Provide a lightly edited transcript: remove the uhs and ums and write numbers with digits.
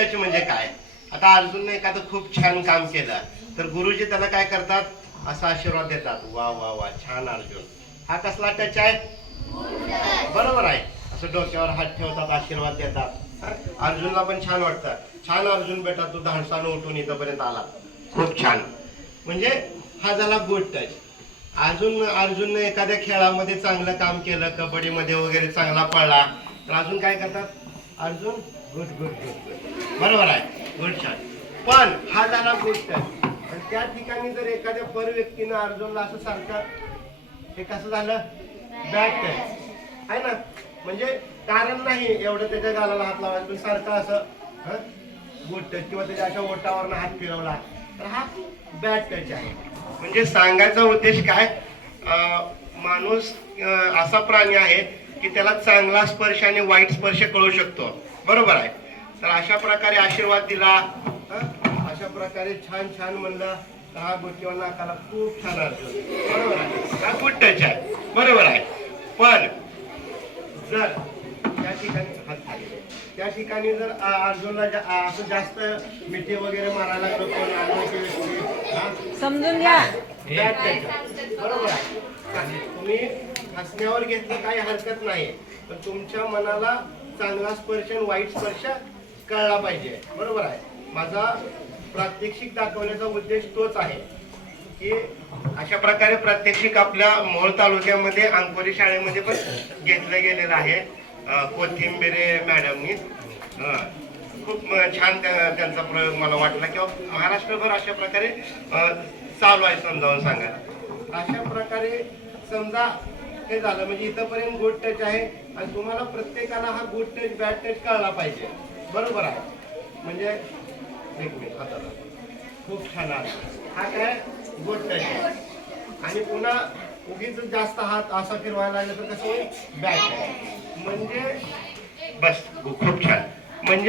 Touch म्हणजे काय? आता अर्जुनने एखादं खूप छान काम केलं तर गुरुजी त्याला काय करतात? असा आशीर्वाद देतात, वा वा वा छान अर्जुन. हा कसला टच आहे? बरोबर आहे. असं डोक्यावर हात ठेवतात, आशीर्वाद देतात. अर्जुनला पण छान वाटतं, छान अर्जुन बेटा तू धाडसानं उठून इथंपर्यंत आला, खूप छान. म्हणजे हा झाला गुड टच. अजून अर्जुनने एखाद्या खेळामध्ये चांगलं काम केलं, कबड्डीमध्ये वगैरे चांगला पळला तर अजून काय करतात? Arjun good good good good, बरोबर आहे, गुड छान. पण हा झाला गुड टच. आणि त्या ठिकाणी जर एखाद्या पर व्यक्तीनं अर्जुनला असं सारखं, हे कसं झालं? बॅड टच आहे ना. म्हणजे कारण नाही एवढं त्याच्या गालाला हात लावायचं, पण सारखं असं गुड टच किंवा त्याच्या अशा ओठावरनं हात फिरवला तर हा बॅड टच आहे. म्हणजे सांगायचा उद्देश काय? माणूस असा प्राणी आहे की त्याला चांगला स्पर्श आणि वाईट स्पर्श कळू शकतो, बरोबर आहे. तर अशा प्रकारे आशीर्वाद दिला, अशा प्रकारे छान छान म्हणलं तर हा गोष्टीवर नाकाला खूप छान अर्थ, बरोबर आहे, हा गुड टच आहे, बरोबर आहे. पण जर त्या ठिकाणी जर अर्जुनला असं जास्त मिठी वगैरे मारायला लागलो कोण अनोळखी व्यक्ती, समजून घ्या, बरोबर आहे. तुम्ही हसण्यावर घेतलं काही हरकत नाही, पण तुमच्या मनाला चांगला स्पर्श आणि वाईट स्पर्श कळला पाहिजे, बरोबर आहे. माझा प्रात्यक्षिक दाखवण्याचा उद्देश तोच आहे की अशा प्रकारे प्रात्यक्षिक आपल्या मोहोळ तालुक्यामध्ये अंकोरी शाळेमध्ये पण घेतलं गेलेलं आहे. कोथिंबिरे मॅडमनी खूप छान त्यांचा प्रयोग मला वाटला, किंवा महाराष्ट्रभर अशा प्रकारे चालू आहे समजावून सांगायला. अशा प्रकारे समजा हे झालं म्हणजे इथंपर्यंत गुड टच आहे आणि तुम्हाला प्रत्येकाला हा गुड टच बॅड टच कळला पाहिजे, बरोबर आहे. म्हणजे एक मिनिट हाताला खूप छान आहे, हा काय गुड टच आहे. आणि पुन्हा उगीच जास्त हात असा फिरवायला लागला तर कसं होईल? Bad touch. म्हणजे बस खूप छान. म्हणजे